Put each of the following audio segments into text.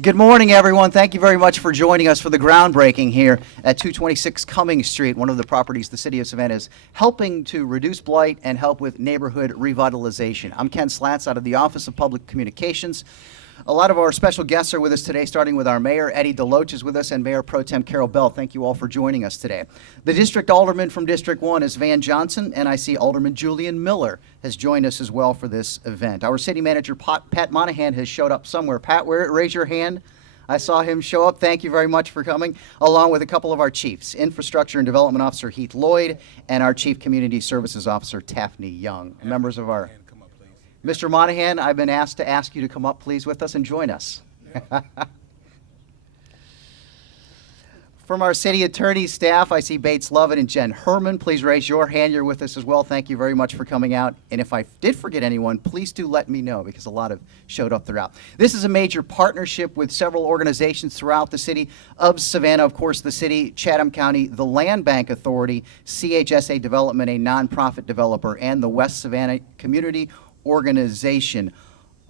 Good morning, everyone. Thank you very much for joining us for the groundbreaking here at 226 Cumming Street, one of the properties the City of Savannah is helping to reduce blight and help with neighborhood revitalization. I'm Ken Slatz out of the Office of Public Communications. A lot of our special guests are with us today, starting with our Mayor, Eddie DeLoach, is with us, and Mayor Pro Tem Carol Bell. Thank you all for joining us today. The District Alderman from District 1 is Van Johnson, and I see Alderman Julian Miller has joined us as well for this event. Our City Manager, Pat Monahan, has showed up somewhere. Pat, raise your hand. I saw him show up. Thank you very much for coming, along with a couple of our chiefs, Infrastructure and Development Officer Heath Lloyd and our Chief Community Services Officer Taffney Young. Members of our... Mr. Monahan, I've been asked to ask you to come up, please, with us and join us. From our city attorney staff, I see Bates Lovett and Jen Herman. Please raise your hand. You're with us as well. Thank you very much for coming out. And if I did forget anyone, please do let me know, because a lot have showed up throughout. This is a major partnership with several organizations throughout the City of Savannah. Of course, the city, Chatham County, the Land Bank Authority, CHSA Development, a nonprofit developer, and the West Savannah Community Organization.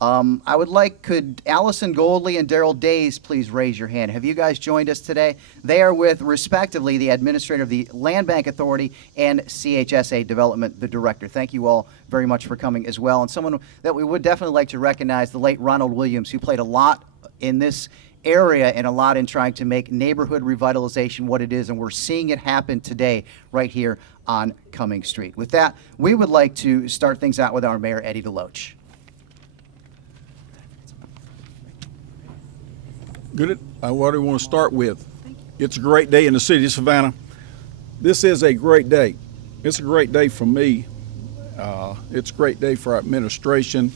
Could Allison Goldley and Daryl Days please raise your hand? Have you guys joined us today? They are with, respectively, the administrator of the Land Bank Authority and CHSA Development, the director. Thank you all very much for coming as well. And someone that we would definitely like to recognize, the late Ronald Williams, who played a lot in this area and a lot in trying to make neighborhood revitalization what it is, and we're seeing it happen today right here on Cumming Street. With that, we would like to start things out with our Mayor, Eddie DeLoach. Good. What do we want to start with? It's a great day in the city of Savannah. This is a great day. It's a great day for me. It's a great day for our administration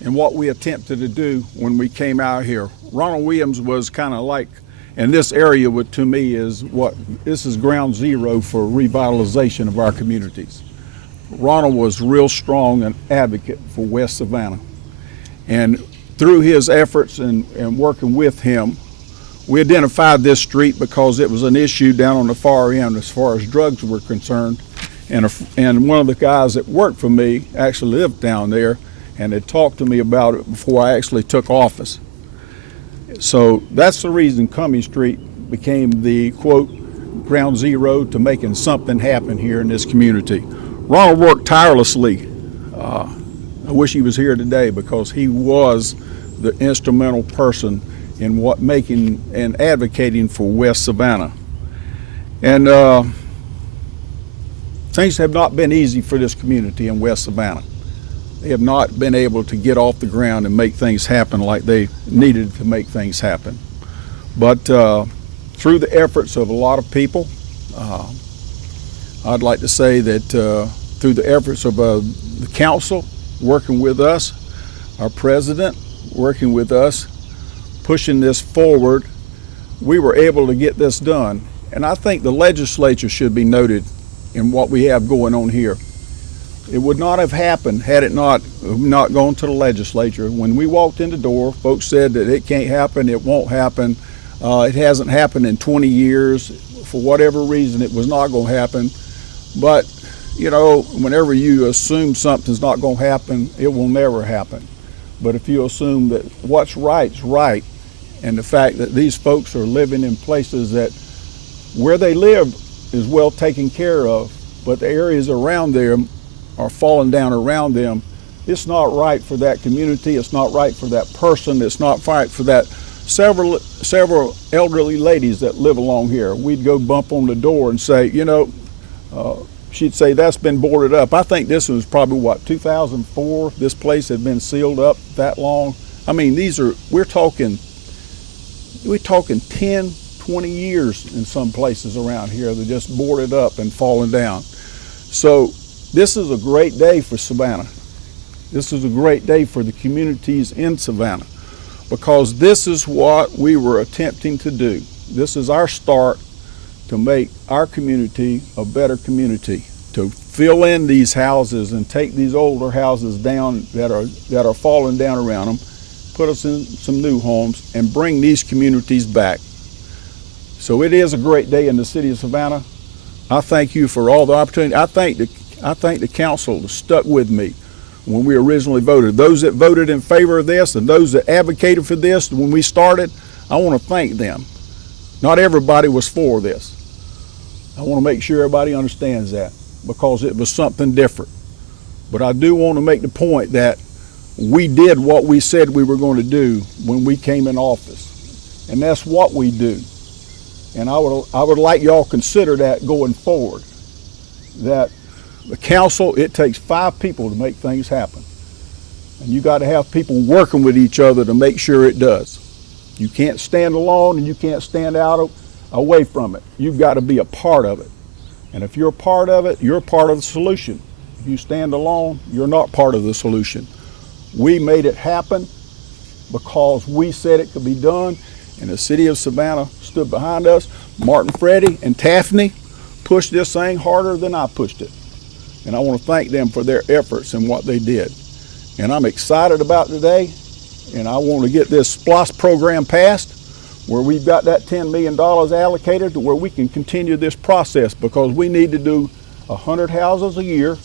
and what we attempted to do when we came out here. Ronald Williams was kind of like, and this area to me this is ground zero for revitalization of our communities. Ronald was real strong and advocate for West Savannah. And through his efforts and working with him, we identified this street because it was an issue down on the far end as far as drugs were concerned. And one of the guys that worked for me actually lived down there and had talked to me about it before I actually took office. So that's the reason Cumming Street became the, quote, ground zero to making something happen here in this community. Ronald worked tirelessly. I wish he was here today because he was the instrumental person in making and advocating for West Savannah. And things have not been easy for this community in West Savannah. They have not been able to get off the ground and make things happen like they needed to make things happen. But through the efforts of a lot of people, I'd like to say that through the efforts of the council working with us, our president working with us, pushing this forward, we were able to get this done. And I think the legislature should be noted in what we have going on here. It would not have happened had it not gone to the legislature. When we walked in the door, folks said that it can't happen, it won't happen. It hasn't happened in 20 years. For whatever reason, it was not going to happen. But, you know, whenever you assume something's not going to happen, it will never happen. But if you assume that what's right's right, and the fact that these folks are living in places that where they live is well taken care of, but the areas around them are falling down around them, it's not right for that community, it's not right for that person, it's not right for that several elderly ladies that live along here. We'd go bump on the door and say, you know, she'd say, that's been boarded up. I think this was probably, 2004? This place had been sealed up that long. I mean, we're talking 10, 20 years in some places around here. They're just boarded up and falling down. So this is a great day for Savannah. This is a great day for the communities in Savannah because this is what we were attempting to do. This is our start to make our community a better community, to fill in these houses and take these older houses down that are falling down around them, put us in some new homes, and bring these communities back. So it is a great day in the city of Savannah. I thank you for all the opportunity. I thank the council that stuck with me when we originally voted. Those that voted in favor of this and those that advocated for this when we started, I want to thank them. Not everybody was for this. I want to make sure everybody understands that, because it was something different. But I do want to make the point that we did what we said we were going to do when we came in office. And that's what we do. And I would like y'all consider that going forward. That the council, it takes 5 people to make things happen. And you got to have people working with each other to make sure it does. You can't stand alone and you can't stand out away from it. You've got to be a part of it. And if you're a part of it, you're a part of the solution. If you stand alone, you're not part of the solution. We made it happen because we said it could be done, and the city of Savannah stood behind us. Martin, Freddie, and Taffney pushed this thing harder than I pushed it. And I want to thank them for their efforts and what they did. And I'm excited about today, and I want to get this SPLOST program passed, where we've got that $10 million allocated to where we can continue this process, because we need to do 100 houses a year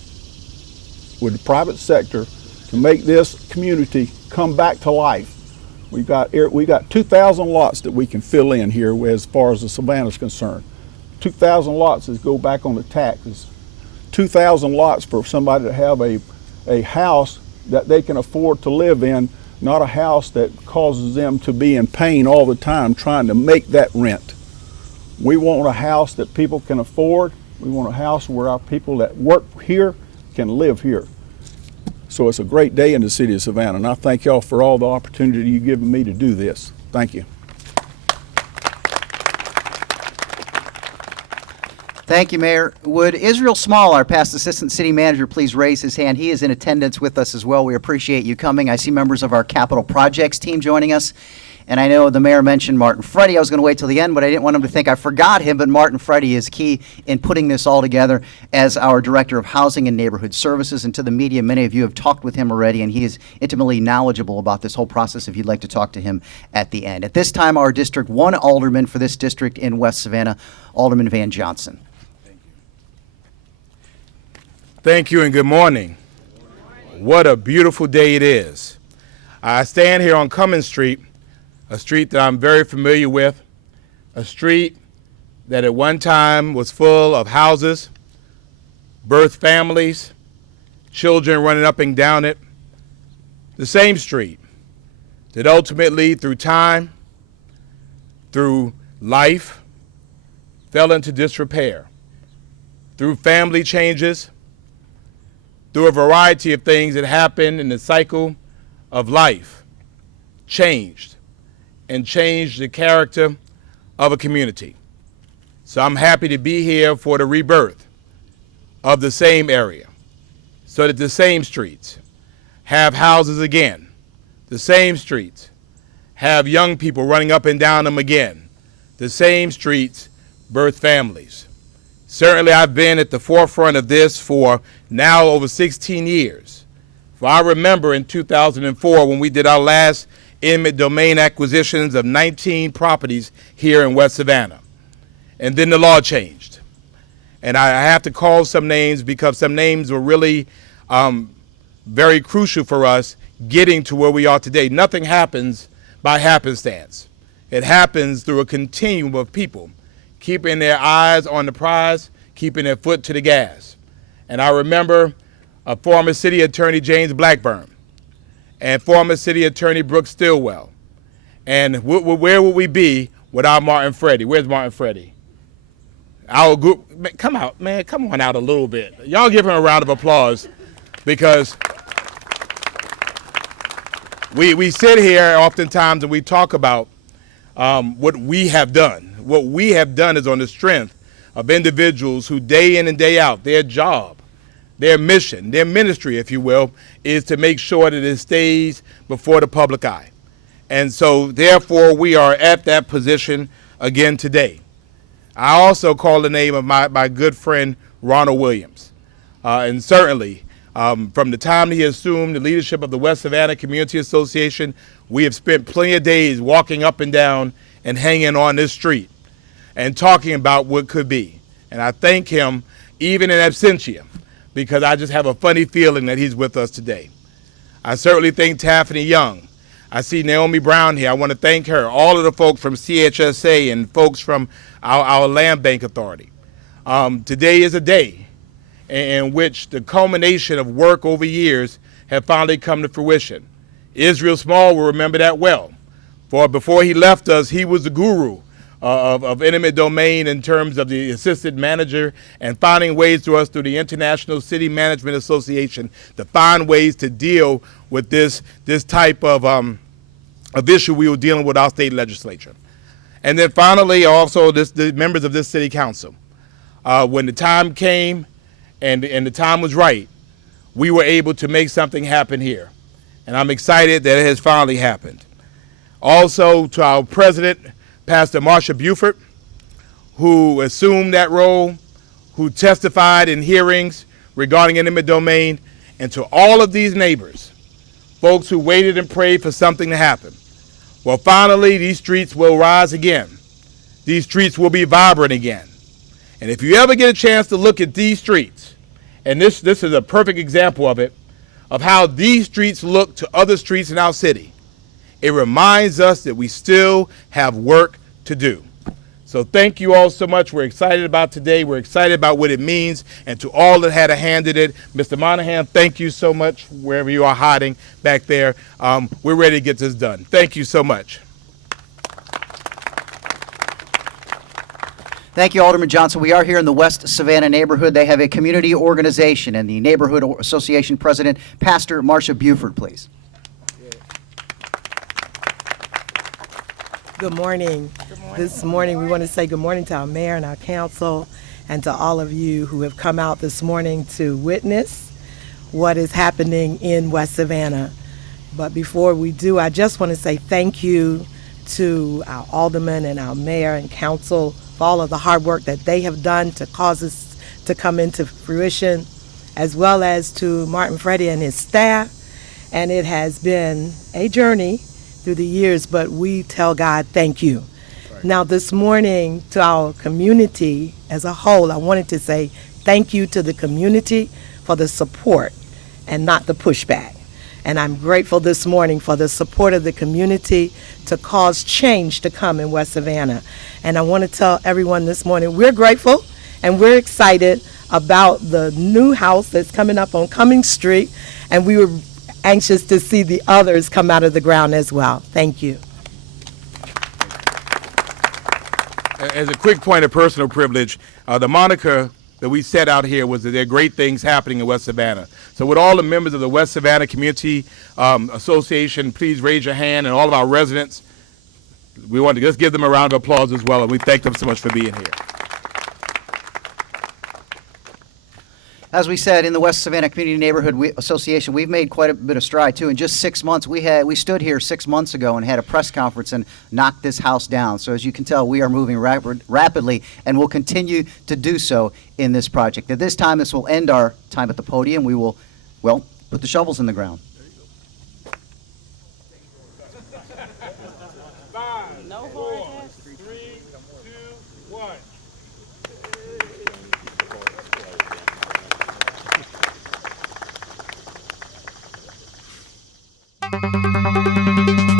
with the private sector to make this community come back to life. We got 2,000 lots that we can fill in here as far as the Savannah is concerned. 2,000 lots that go back on the taxes. 2,000 lots for somebody to have a house that they can afford to live in, not a house that causes them to be in pain all the time trying to make that rent. We want a house that people can afford. We want a house where our people that work here can live here. So it's a great day in the city of Savannah, and I thank y'all for all the opportunity you've given me to do this. Thank you. Thank you, Mayor. Would Israel Small, our past Assistant City Manager, please raise his hand? He is in attendance with us as well. We appreciate you coming. I see members of our Capital Projects team joining us. And I know the Mayor mentioned Martin Freddie. I was going to wait till the end, but I didn't want him to think I forgot him. But Martin Freddie is key in putting this all together as our Director of Housing and Neighborhood Services. And to the media, many of you have talked with him already, and he is intimately knowledgeable about this whole process if you'd like to talk to him at the end. At this time, our District 1 Alderman for this district in West Savannah, Alderman Van Johnson. Thank you and good morning. What a beautiful day it is. I stand here on Cumming Street, a street that I'm very familiar with, a street that at one time was full of houses, birth families, children running up and down it. The same street that ultimately, through time, through life, fell into disrepair, through family changes, through a variety of things that happened in the cycle of life, changed the character of a community. So I'm happy to be here for the rebirth of the same area, so that the same streets have houses again, the same streets have young people running up and down them again, the same streets birth families. Certainly I've been at the forefront of this for now over 16 years. For I remember in 2004 when we did our last Eminent Domain acquisitions of 19 properties here in West Savannah. And then the law changed. And I have to call some names because some names were really very crucial for us getting to where we are today. Nothing happens by happenstance. It happens through a continuum of people keeping their eyes on the prize, keeping their foot to the gas. And I remember a former city attorney, James Blackburn, and former city attorney, Brooke Stillwell. And where would we be without Martin Freddie? Where's Martin Freddie? Our group, come out, man, come on out a little bit. Y'all give him a round of applause, because we sit here oftentimes and we talk about what we have done. What we have done is on the strength of individuals who day in and day out, their job, their mission, their ministry, if you will, is to make sure that it stays before the public eye. And so therefore we are at that position again today. I also call the name of my good friend Ronald Williams. And certainly from the time he assumed the leadership of the West Savannah Community Association, we have spent plenty of days walking up and down and hanging on this street and talking about what could be. And I thank him even in absentia, because I just have a funny feeling that he's with us today. I certainly thank Taffany Young. I see Naomi Brown here. I want to thank her, all of the folks from CHSA and folks from our Land Bank Authority. Today is a day in which the culmination of work over years have finally come to fruition. Israel Small will remember that well. For before he left us, he was the guru of Eminent Domain in terms of the assistant manager and finding ways to us through the International City Management Association to find ways to deal with this type of issue we were dealing with our state legislature. And then finally, also the members of this city council. When the time came and the time was right, we were able to make something happen here. And I'm excited that it has finally happened. Also to our president, Pastor Marsha Buford, who assumed that role, who testified in hearings regarding eminent domain, and to all of these neighbors, folks who waited and prayed for something to happen. Well, finally, these streets will rise again. These streets will be vibrant again. And if you ever get a chance to look at these streets, and this is a perfect example of it, of how these streets look to other streets in our city, it reminds us that we still have work to do. So thank you all so much. We're excited about today. We're excited about what it means. And to all that had a hand in it, Mr. Monahan, thank you so much, wherever you are hiding back there. We're ready to get this done. Thank you so much. Thank you, Alderman Johnson. We are here in the West Savannah neighborhood. They have a community organization, and the Neighborhood Association President, Pastor Marsha Buford, please. Good morning. This morning we want to say good morning to our mayor and our council and to all of you who have come out this morning to witness what is happening in West Savannah. But before we do, I just want to say thank you to our aldermen and our mayor and council for all of the hard work that they have done to cause us to come into fruition, as well as to Martin Freddie and his staff. And it has been a journey through the years, but we tell God thank you. Right. Now this morning, to our community as a whole, I wanted to say thank you to the community for the support and not the pushback. And I'm grateful this morning for the support of the community to cause change to come in West Savannah. And I want to tell everyone this morning, we're grateful and we're excited about the new house that's coming up on Cumming Street, and we were anxious to see the others come out of the ground as well. Thank you. As a quick point of personal privilege, the moniker that we set out here was that there are great things happening in West Savannah. So with all the members of the West Savannah Community Association, please raise your hand, and all of our residents, we want to just give them a round of applause as well, and we thank them so much for being here. As we said, in the West Savannah Community Neighborhood Association, we've made quite a bit of stride, too. In just 6 months, we stood here 6 months ago and had a press conference and knocked this house down. So as you can tell, we are moving rapidly and will continue to do so in this project. At this time, this will end our time at the podium. We will, well, put the shovels in the ground. Thank you.